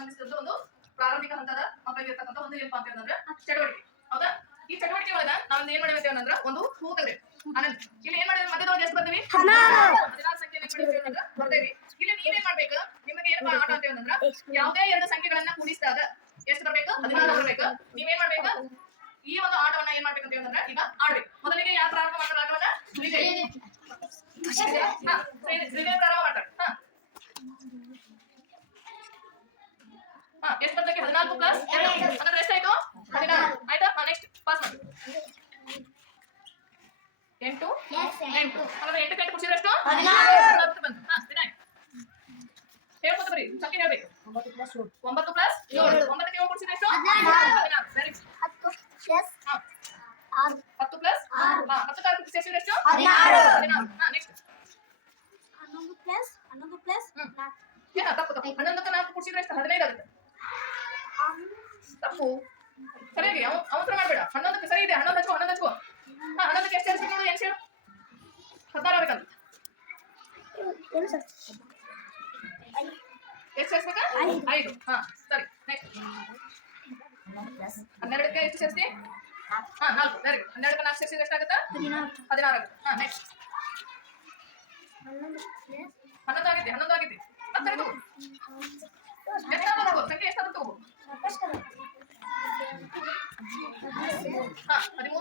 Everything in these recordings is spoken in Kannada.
ಸಂಬಂಧಿಸಿದ ಒಂದು ಪ್ರಾರಂಭಿಕ ಹಂತದ ಮಕ್ಕಳಿಗೆ ಇರ್ತಕ್ಕಂಥ ಒಂದು ಏನಪ್ಪಾ ಅಂತ ಹೇಳಿದ್ರೆ ಚಟುವಟಿಕೆ. ಹೌದಾ? ಈ ಚಟುವಟಿಕೆ ಒಳಗ ನಾವು ಏನ್ ಮಾಡಿರ್ತೇವೆ ಅಂದ್ರೆ ಒಂದು ಹೂ ತೆಗೆದ್ರಿ. ಇಲ್ಲಿ ಏನ್ ಮಾಡಿದ್ರೆ ಮಧ್ಯದೊಳಗೆ ಎಷ್ಟು ಬರ್ತೀವಿ? 16 ಸಂಖ್ಯೆ ಏನ್ ಮಾಡಿರ್ತೇವೆ ಅಂದ್ರೆ ಬರ್ದೇವಿ. ಇಲ್ಲಿ ನೀವೇನ್ ಮಾಡ್ಬೇಕು? ನಿಮಗೆ ಏನಪ್ಪಾ ಆಟ ಅಂತ ಹೇಳಿದ್ರೆ ಯಾವುದೇ ಎರಡು ಸಂಖ್ಯೆಗಳನ್ನ ಕೂಡಿಸಿದಾಗ ಎಷ್ಟು ಬರ್ಬೇಕು? 16 ಬರ್ಬೇಕು. ನೀವೇನ್ ಮಾಡ್ಬೇಕು? ಈ ಒಂದು ಆಟವನ್ನ ಏನ್ ಮಾಡ್ಬೇಕು ಅಂತ ಹೇಳಿದ್ರೆ ಈಗ ಆಡ್ಬೇಕು. ಮೊದಲಿಗೆ ಯಾರು ಪ್ರಾರಂಭ ಮಾಡ್ತಾರೆ ಆಟವನ್ನ? ಶ್ರೀದೇವಿ. ಶ್ರೀದೇವಿ ಪ್ರಾರಂಭ ಮಾಡ್ತಾರೆ. ಎಷ್ಟು ಬರ್ತಕ್ಕೆ? 14 ಪ್ಲಸ್ 2 ಅಂದ್ರೆ ಎಷ್ಟಾಯ್ತು? 16 ಆಯ್ತಾ? ನೆಕ್ಸ್ಟ್ ಪಾಸ್ ಮಾಡಿ. 8 ಹಾಗಾದ್ರೆ 8 ಕ್ಕೆ 8 ಕೂಡಿಸಿದ್ರೆ ಎಷ್ಟು? 10 ಬಂತು. ವಿನಾಯಕ್ ಹೇಳ್ಬೋದು ಬರೀ ಸಂಖ್ಯೆ ಹೇಳ್ಬೇಕು. 9 ಪ್ಲಸ್ 7 9 ಕ್ಕೆ 7 ಕೂಡಿಸಿದ್ರೆ ಎಷ್ಟು? 16 ವೆರಿ ಗುಡ್. 10 ಪ್ಲಸ್ 6 10 ಕ್ಕೆ 6 ಕೂಡಿಸಿದ್ರೆ ಎಷ್ಟು? 16 ನೆಕ್ಸ್ಟ್ 11 ಪ್ಲಸ್ 4 ಏನ ತಪ್ಪು 11 ಕ್ಕೆ 4 ಕೂಡಿಸಿದ್ರೆ ಎಷ್ಟು? 15 ಆಗುತ್ತೆ. ತಪ್ಪು ಸರಿಯಾಗಿ ಅವಸರ ಮಾಡಬೇಡ. 11ಕ್ಕೆ ಸರಿ ಇದೆ. 11 ಹಚ್ಕೋ 11ಕ್ಕೆ ಎಷ್ಟು ಸೇರಿಸ್ಬೇಕು ನೋಡು? ಏನು ಸೇರು? 16 ಆಗಬೇಕಂತ. ಎಷ್ಟು ಸೇರಿಸ್ಬೇಕಾ? 5 ಸರಿ. ನೆಕ್ಸ್ಟ್ 12ಕ್ಕೆ ಎಷ್ಟು ಸೇರಿಸ್ತಿ? 4 ವೆರಿ ಗುಡ್. 12ಕ್ಕೆ 4 ಸೇರಿಸಿದ್ರೆ ಎಷ್ಟಾಗುತ್ತೆ? 16 ಆಗುತ್ತೆ. ನೆಕ್ಸ್ಟ್ 11 ಆಗಿದೆ. ಮತ್ತೆ ಎಷ್ಟಾದ್ರೂ ತಗೋ ಸಂಖ್ಯೆ ಎಷ್ಟಾದ್ರೂ ತಗೋ. 13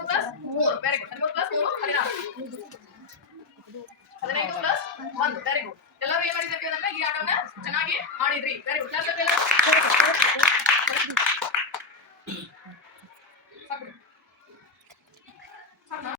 plus 3 very good. 13 plus 3 16 15 plus 1 very good.